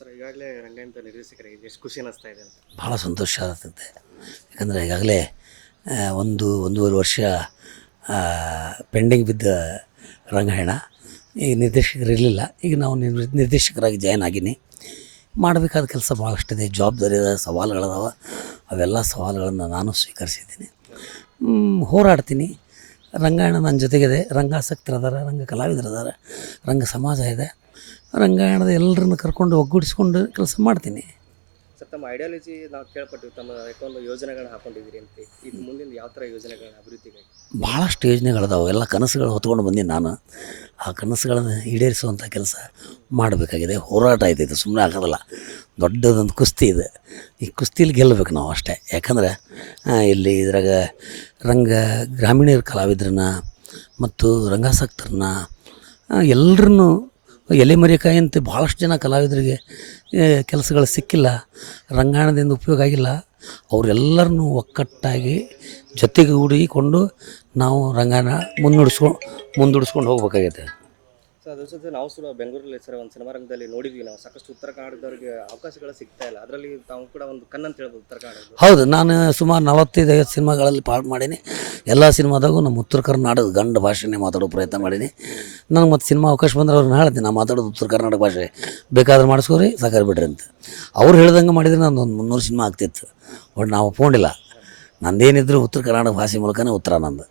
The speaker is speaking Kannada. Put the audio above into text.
ಸರ್ ಈಗಾಗಲೇ ರಂಗಾಯಣದ ನಿರ್ದೇಶಕರಿಗೆ ಎಷ್ಟು ಖುಷಿ ಅನ್ನಿಸ್ತಾ ಇದೆ ಅಂತ? ಭಾಳ ಸಂತೋಷ ಆಗ್ತದೆ. ಯಾಕಂದರೆ ಈಗಾಗಲೇ ಒಂದೂವರೆ ವರ್ಷ ಪೆಂಡಿಂಗ್ ಬಿದ್ದ ರಂಗಾಯಣ ಈಗ ನಿರ್ದೇಶಕರು ಇರಲಿಲ್ಲ. ಈಗ ನಾವು ನಿರ್ದೇಶಕರಾಗಿ ಜಾಯ್ನ್ ಆಗೀನಿ. ಮಾಡಬೇಕಾದ ಕೆಲಸ ಭಾಳಷ್ಟಿದೆ, ಜವಾಬ್ದಾರಿ ಅದ, ಸವಾಲುಗಳದಾವ. ಅವೆಲ್ಲ ಸವಾಲುಗಳನ್ನು ನಾನು ಸ್ವೀಕರಿಸಿದ್ದೀನಿ, ಹೋರಾಡ್ತೀನಿ. ರಂಗಾಯಣ ನನ್ನ ಜೊತೆಗಿದೆ. ರಂಗಾಸಕ್ತರು ಅದಾರ, ರಂಗ ಕಲಾವಿದರು ಅದಾರ, ರಂಗ ಸಮಾಜ ಇದೆ. ರಂಗಾಯಣದ ಎಲ್ಲರನ್ನು ಕರ್ಕೊಂಡು ಒಗ್ಗೂಡಿಸ್ಕೊಂಡು ಕೆಲಸ ಮಾಡ್ತೀನಿ. ಸರ್ ತಮ್ಮ ಐಡಿಯಾಲಜಿ ನಾವು ಕೇಳ್ಪಟ್ಟಿವಿ, ತಮ್ಮ ಯಾಕೊಂದು ಯೋಜನೆಗಳನ್ನ ಹಾಕೊಂಡಿದ್ದೀರಿ ಅಂತ. ಇದು ಮುಂದಿನ ಯಾವ ಥರ ಯೋಜನೆಗಳನ್ನ ಅಭಿವೃದ್ಧಿಗಾಗಿ? ಭಾಳಷ್ಟು ಯೋಜನೆಗಳದಾವೆ, ಎಲ್ಲ ಕನಸುಗಳು ಹೊತ್ಕೊಂಡು ಬಂದೀನಿ ನಾನು. ಆ ಕನಸುಗಳನ್ನು ಈಡೇರಿಸುವಂಥ ಕೆಲಸ ಮಾಡಬೇಕಾಗಿದೆ. ಹೋರಾಟ ಇದು ಸುಮ್ಮನೆ ಆಗೋದಿಲ್ಲ, ದೊಡ್ಡದೊಂದು ಕುಸ್ತಿ ಇದೆ. ಈ ಕುಸ್ತಿಲಿ ಗೆಲ್ಲಬೇಕು ನಾವು ಅಷ್ಟೇ. ಯಾಕಂದರೆ ಇಲ್ಲಿ ಇದ್ರಾಗ ಗ್ರಾಮೀಣ ಕಲಾವಿದ್ರನ್ನ ಮತ್ತು ರಂಗಾಸಕ್ತರನ್ನ ಎಲ್ಲರನ್ನೂ ಎಲೆಮರೆಕಾಯಿ ಅಂತ ಭಾಳಷ್ಟು ಜನ ಕಲಾವಿದರಿಗೆ ಕೆಲಸಗಳು ಸಿಕ್ಕಿಲ್ಲ, ರಂಗಾಯಣದಿಂದ ಉಪಯೋಗ ಆಗಿಲ್ಲ. ಅವರೆಲ್ಲರನ್ನೂ ಒಕ್ಕಟ್ಟಾಗಿ ಜೊತೆಗೂಡಿಕೊಂಡು ನಾವು ರಂಗಾಯಣ ಮುಂದೂಡಿಸ್ಕೊಂಡು ಹೋಗ್ಬೇಕಾಗೈತೆ. ಸರ್ ಅದ್ರ ಜೊತೆ ನಾವು ಕೂಡ ಬೆಂಗಳೂರಲ್ಲಿ ಸರ್ ಒಂದು ಸಿನಿಮಾ ರಂಗದಲ್ಲಿ ನೋಡಿದ್ವಿ ನಾವು, ಸಾಕಷ್ಟು ಉತ್ತರ ಕನ್ನಡದವ್ರಿಗೆ ಅವಕಾಶಗಳು ಸಿಗ್ತಾ ಇಲ್ಲ. ಅದರಲ್ಲಿ ತಾವು ಕೂಡ ಒಂದು ಕಣ್ಣಂತ ಹೇಳ್ಬೋದು ಉತ್ತರ ಕನ್ನಡ. ಹೌದು, ನಾನು ಸುಮಾರು 45-50 ಸಿನಿಮಾಗಳಲ್ಲಿ ಪಾರ್ಟ್ ಮಾಡೀನಿ. ಎಲ್ಲ ಸಿನಿಮಾದಾಗೂ ನಮ್ಮ ಉತ್ತರ ಕರ್ನಾಟಕ ಗಂಡ ಭಾಷೆನೇ ಮಾತಾಡೋ ಪ್ರಯತ್ನ ಮಾಡೀನಿ. ನನಗೆ ಮತ್ತು ಸಿನಿಮಾ ಅವಕಾಶ ಬಂದ್ರೆ ಅವ್ರನ್ನ ಹೇಳ್ತೀನಿ, ನಾನು ಮಾತಾಡೋದು ಉತ್ತರ ಕರ್ನಾಟಕ ಭಾಷೆ, ಬೇಕಾದ್ರೆ ಮಾಡಿಸ್ಕೋರಿ, ಸಾಕಾಗಿ ಬಿಡ್ರಿ ಅಂತ. ಅವ್ರು ಹೇಳ್ದಂಗೆ ಮಾಡಿದರೆ ನಾನು ಒಂದು 300 ಸಿನಿಮಾ ಆಗ್ತಿತ್ತು. ಬಟ್ ನಾವು ಒಪ್ಕೊಂಡಿಲ್ಲ. ನಂದೇನಿದ್ರು ಉತ್ತರ ಕನ್ನಡ ಭಾಷೆ ಮೂಲಕನೇ ಉತ್ತರ ನಂದು.